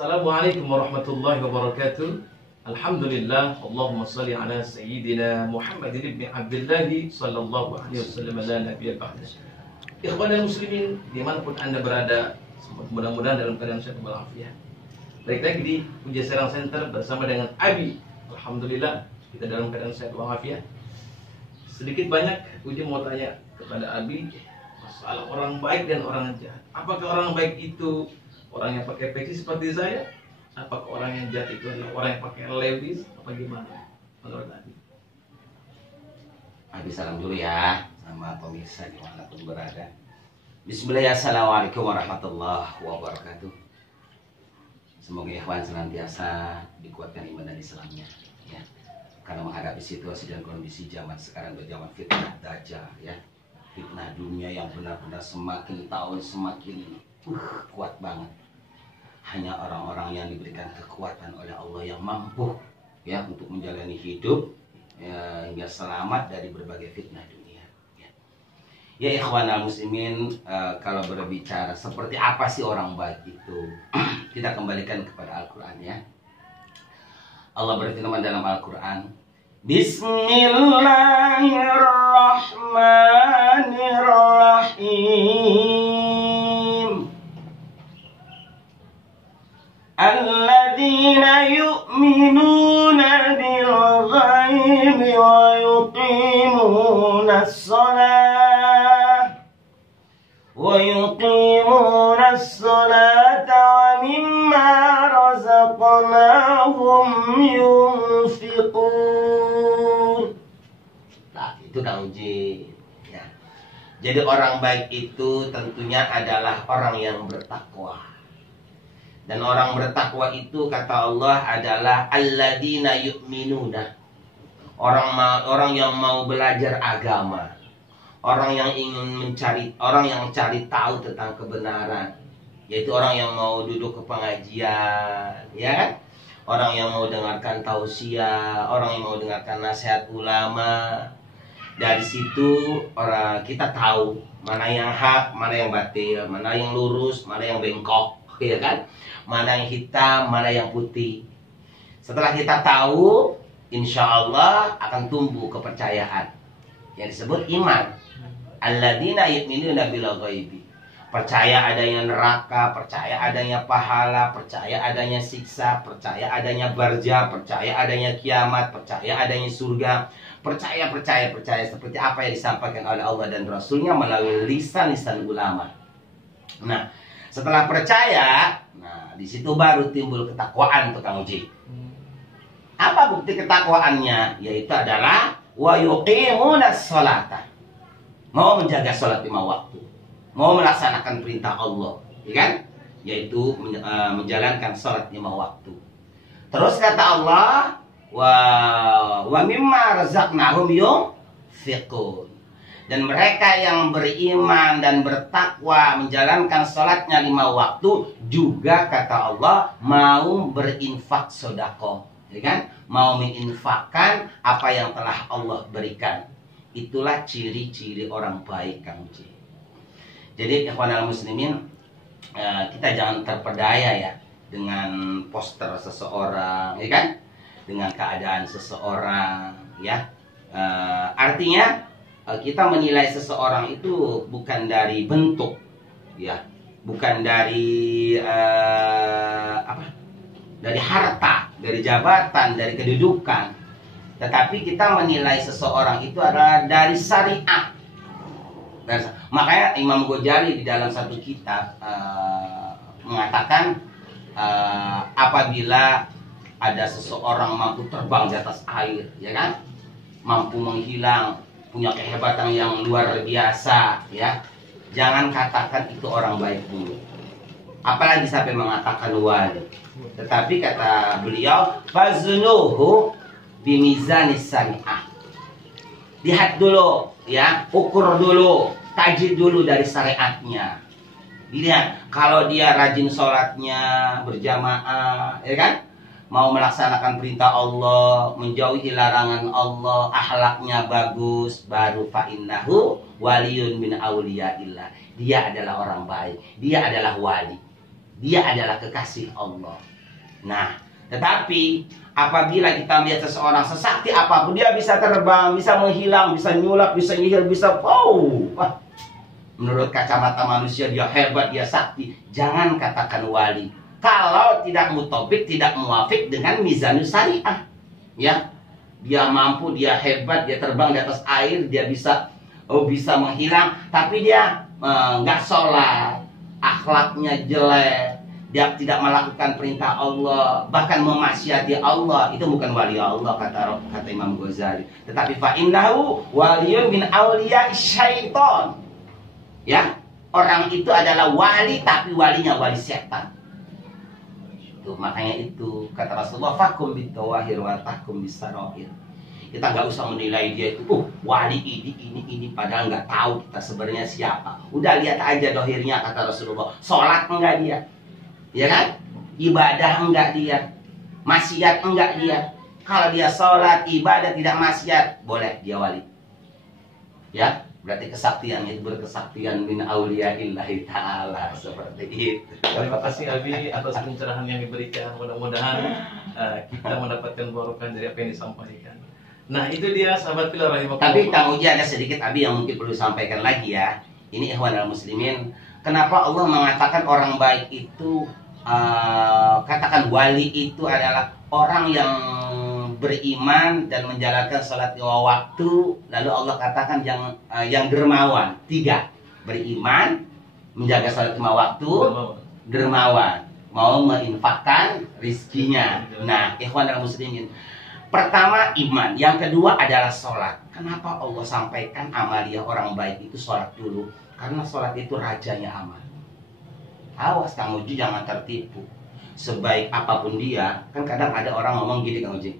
Assalamualaikum warahmatullahi wabarakatuh. Alhamdulillah, Allahumma salli ala Sayyidina Muhammad ibn Abdullah sallallahu alaihi wasallam la nabiyya ba'da. Ikhwanul muslimin, dimanapun anda berada, mudah-mudahan dalam keadaan sehat walafiat. Baik lagi di Puja Serang Center bersama dengan Abi. Alhamdulillah, kita dalam keadaan sehat walafiat. Sedikit banyak, Uji mau tanya kepada Abi masalah orang baik dan orang jahat. Apakah orang baik itu orang yang pakai peci seperti saya? Apakah orang yang jahat itu adalah orang yang pakai levis? Apa gimana menurut Abi? Abi salam dulu ya sama pemirsa dimanapun berada. Bismillah, assalamualaikum warahmatullahi wabarakatuh. Semoga ikhwan senantiasa dikuatkan iman dan Islamnya ya. Karena menghadapi situasi dan kondisi zaman sekarang berjaman fitnah dajjal ya. Fitnah dunia yang benar-benar semakin tahun semakin kuat banget. Hanya orang-orang yang diberikan kekuatan oleh Allah yang mampu ya untuk menjalani hidup ya, hingga selamat dari berbagai fitnah dunia ya ikhwanal muslimin. Kalau berbicara seperti apa sih orang baik itu, kita kembalikan kepada Al-Quran ya. Allah berfirman dalam Al-Quran, Bismillahirrahmanirrahim. Alladzina yu'minuna bil ghaibi wa yuqimuna as-salata wa mimma razaqnahum yunfiqun. Nah, itu Kang Uji ya. Jadi orang baik itu tentunya adalah orang yang bertakwa. Dan orang bertakwa itu kata Allah adalah alladzina yu'minuna. Orang yang mau belajar agama. Orang yang ingin orang yang cari tahu tentang kebenaran. Yaitu orang yang mau duduk ke pengajian, ya kan? Orang yang mau dengarkan tausiah, orang yang mau dengarkan nasihat ulama. Dari situ kita tahu mana yang hak, mana yang batil, mana yang lurus, mana yang bengkok, ya kan? Mana yang hitam, mana yang putih. Setelah kita tahu, insya Allah akan tumbuh kepercayaan yang disebut iman. Alladzina yu'minuna bil ghaibi. Percaya adanya neraka, percaya adanya pahala, percaya adanya siksa, percaya adanya barja, percaya adanya kiamat, percaya adanya surga. Percaya seperti apa yang disampaikan oleh Allah dan Rasulnya melalui lisan-lisan ulama. Nah, setelah percaya, nah di situ baru timbul ketakwaan tuh Kang Uji. Apa bukti ketakwaannya? Yaitu adalah wa yuqimunas sholata. Mau menjaga sholat 5 waktu, mau melaksanakan perintah Allah, ya kan? Yaitu menjalankan sholat 5 waktu. Terus kata Allah, wa mimma razaqnahum yunfiqun. Dan mereka yang beriman dan bertakwa menjalankan sholatnya 5 waktu juga kata Allah mau berinfak sedekah, ya kan? Mau menginfakkan apa yang telah Allah berikan. Itulah ciri-ciri orang baik Kang Uji. Jadi ikhwanal muslimin, kita jangan terpedaya ya dengan poster seseorang, ya kan? Dengan keadaan seseorang, ya. Artinya kita menilai seseorang itu bukan dari bentuk, ya, bukan dari dari harta, dari jabatan, dari kedudukan, tetapi kita menilai seseorang itu adalah dari syariat. Makanya Imam Ghazali di dalam satu kitab mengatakan apabila ada seseorang mampu terbang di atas air, ya kan, mampu menghilang, punya kehebatan yang luar biasa, ya, jangan katakan itu orang baik dulu, apalagi sampai mengatakan wali. Tetapi kata beliau, fazunuhu bimizanis syariah. Lihat dulu, ya, ukur dulu, kaji dulu dari syariatnya. Dilihat kalau dia rajin sholatnya berjamaah, ya kan, mau melaksanakan perintah Allah, menjauhi larangan Allah, akhlaknya bagus, baru fa'innahu waliyun min awliyaillah. Dia adalah orang baik, dia adalah wali. dia adalah kekasih Allah. Nah, tetapi apabila kita melihat seseorang sesakti apapun, dia bisa terbang, bisa menghilang, bisa nyulap, bisa nyihir, bisa wah, menurut kacamata manusia dia hebat, dia sakti. Jangan katakan wali kalau tidak mutobik, tidak muafik dengan mizanus syariah. Ya, dia mampu, dia hebat, dia terbang di atas air, dia bisa menghilang, tapi dia nggak sholat, akhlaknya jelek, dia tidak melakukan perintah Allah, bahkan memaksiati Allah, itu bukan wali Allah, kata Imam Ghazali. Tetapi fa innahu waliyun min awliya syaiton. Ya, orang itu adalah wali, tapi walinya wali setan. Tuh, makanya itu kata Rasulullah, fakum bitawahir wa tahkum bisarair. Kita nggak usah menilai dia itu, wali ini, padahal nggak tahu kita sebenarnya siapa. Udah lihat aja dohirnya, kata Rasulullah. Sholat enggak dia, ya kan? Ibadah enggak dia, maksiat enggak dia. Kalau dia sholat, ibadah, tidak maksiat, boleh dia wali. Ya, berarti kesaktian itu berkesaktian min auliya'illahi ta'ala, seperti itu. Terima kasih Abi atas pencerahan yang diberikan. Mudah-mudahan kita mendapatkan barokah dari apa yang disampaikan. Nah, itu dia sahabat fillah rahimakumullah. Tapi Kang Uji ada sedikit Abi yang mungkin perlu sampaikan lagi ya. Ini ikhwanul muslimin, kenapa Allah mengatakan orang baik itu katakan wali itu adalah orang yang beriman dan menjalankan salat lima waktu. Lalu Allah katakan yang dermawan. 3, beriman, menjaga salat lima waktu, dermawan, mau menginfakkan rizkinya. Nah, ikhwanul muslimin, pertama iman, yang kedua adalah sholat. Kenapa Allah sampaikan amaliyah orang baik itu sholat dulu? Karena sholat itu rajanya amal. Awas Kang Uji, jangan tertipu. Sebaik apapun dia, kan kadang ada orang ngomong gini Kang Uji,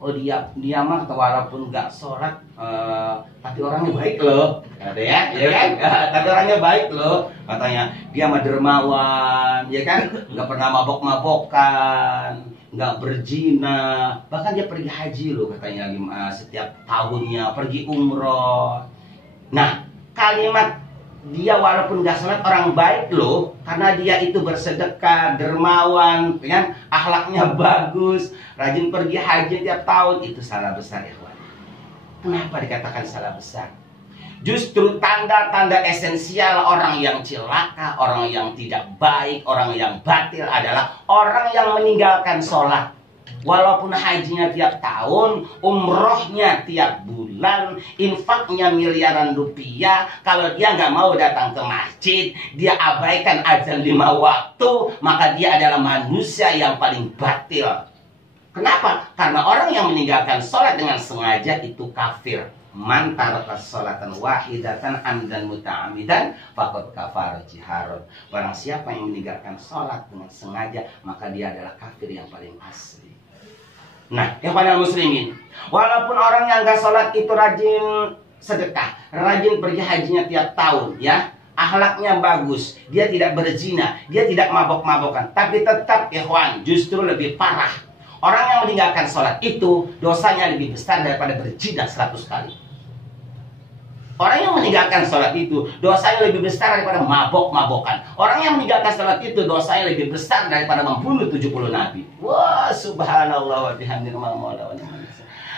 oh dia mah walaupun nggak sholat, tapi orangnya baik loh, ada ya kan? Tapi orangnya baik loh, katanya dia mah dermawan, ya kan? Nggak pernah mabok-mabokan, nggak berzina, bahkan dia pergi haji loh katanya setiap tahunnya, pergi umroh. Nah, kalimat dia walaupun nggak sholat orang baik loh, karena dia itu bersedekah, dermawan, kan? Akhlaknya bagus, rajin pergi haji tiap tahun, itu salah besar ya kawan. Kenapa dikatakan salah besar? Justru tanda-tanda esensial orang yang celaka, orang yang tidak baik, orang yang batil adalah orang yang meninggalkan sholat. Walaupun hajinya tiap tahun, umrohnya tiap bulan, infaknya miliaran rupiah, kalau dia nggak mau datang ke masjid, dia abaikan azan 5 waktu, maka dia adalah manusia yang paling batil. Kenapa? Karena orang yang meninggalkan sholat dengan sengaja itu kafir. Man taraka sholatan wahidatan amdan muta'amidan faqad kafara jiharon. Barang siapa yang meninggalkan sholat dengan sengaja, maka dia adalah kafir yang paling asli. Nah, ikhwanul muslimin, walaupun orang yang nggak sholat itu rajin sedekah, rajin pergi hajinya tiap tahun, ya, akhlaknya bagus, dia tidak berzina, dia tidak mabok-mabokan, tapi tetap ikhwan, justru lebih parah. Orang yang meninggalkan sholat itu dosanya lebih besar daripada berzina 100 kali. Orang yang meninggalkan sholat itu dosanya lebih besar daripada mabok-mabokan. Orang yang meninggalkan sholat itu dosanya lebih besar daripada membunuh 70 nabi. Wah, subhanallah wa bihamdihi.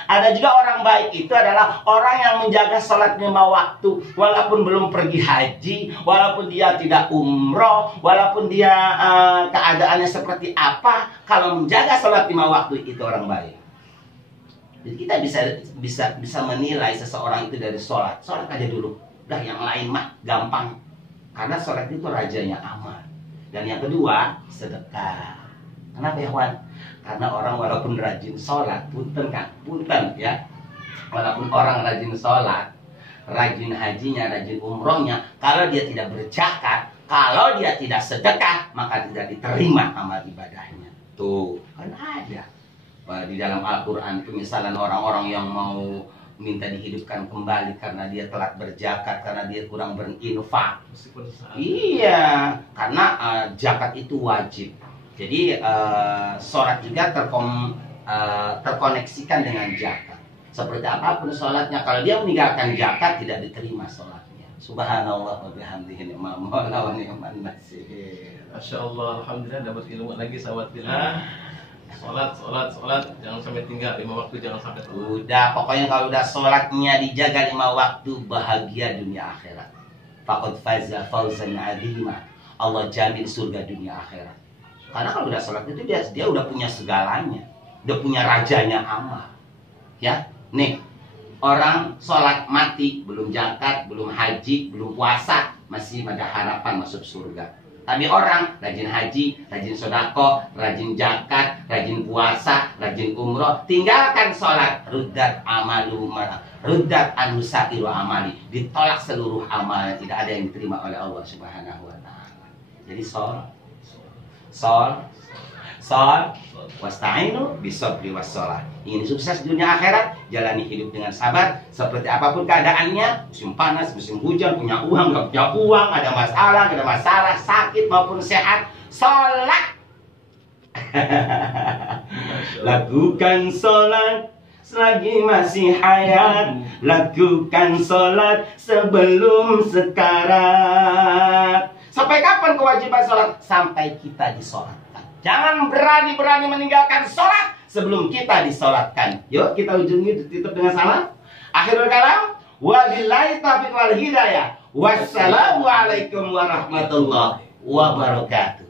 Ada juga orang baik itu adalah orang yang menjaga sholat 5 waktu, walaupun belum pergi haji, walaupun dia tidak umroh, walaupun dia keadaannya seperti apa, kalau menjaga sholat 5 waktu itu orang baik. Jadi kita bisa menilai seseorang itu dari sholat. Sholat aja dulu. Udah yang lain mah gampang. Karena sholat itu rajanya amal. Dan yang kedua, sedekah. Kenapa ya Wan? Karena orang walaupun rajin sholat, punten ya. Walaupun orang rajin sholat, rajin hajinya, rajin umrohnya, kalau dia tidak berzakat, kalau dia tidak sedekah, maka tidak diterima amal ibadahnya. Tuh, kan ada. Di dalam Al-Quran itu misalnya orang-orang yang mau minta dihidupkan kembali karena dia telat berzakat, karena dia kurang berinfak. Iya, karena zakat itu wajib. Jadi sholat juga terkoneksikan dengan zakat. Seperti apapun sholatnya, kalau dia meninggalkan zakat tidak diterima sholatnya. Subhanallah wa bihamdihi ni'mal maula wa ni'man nasir. Masya Allah, alhamdulillah dapat ilmu lagi sahabat billah. Sholat, jangan sampai tinggal 5 waktu, jangan sampai telat. Udah, pokoknya kalau udah sholatnya dijaga 5 waktu, bahagia dunia akhirat. Faqad faza fawzan azima. Allah jamin surga dunia akhirat. Karena kalau udah sholat itu dia udah punya segalanya, udah punya rajanya amal. Ya, nih orang sholat mati, belum zakat, belum haji, belum puasa, masih ada harapan masuk surga. Tapi orang rajin haji, rajin sodako, rajin zakat, rajin puasa, rajin umroh, tinggalkan sholat, ruddat amalu ruddat anhu sa'iru amali, ditolak seluruh amal, tidak ada yang diterima oleh Allah Subhanahu wa taala. Jadi wasta'inu bisabri wassalah. Ingin sukses dunia akhirat, jalani hidup dengan sabar. Seperti apapun keadaannya, musim panas, musim hujan, punya uang, gak punya uang, ada masalah, sakit maupun sehat, sholat. Lakukan sholat selagi masih hayat, lakukan sholat sebelum sekarat. Sampai kapan kewajiban sholat? Sampai kita disolatkan. Jangan berani-berani meninggalkan sholat sebelum kita disolatkan. Yuk kita ujungi, ditutup dengan salam. Akhirul kalam, wabillahi taufiq wal hidayah. Wassalamualaikum warahmatullahi wabarakatuh.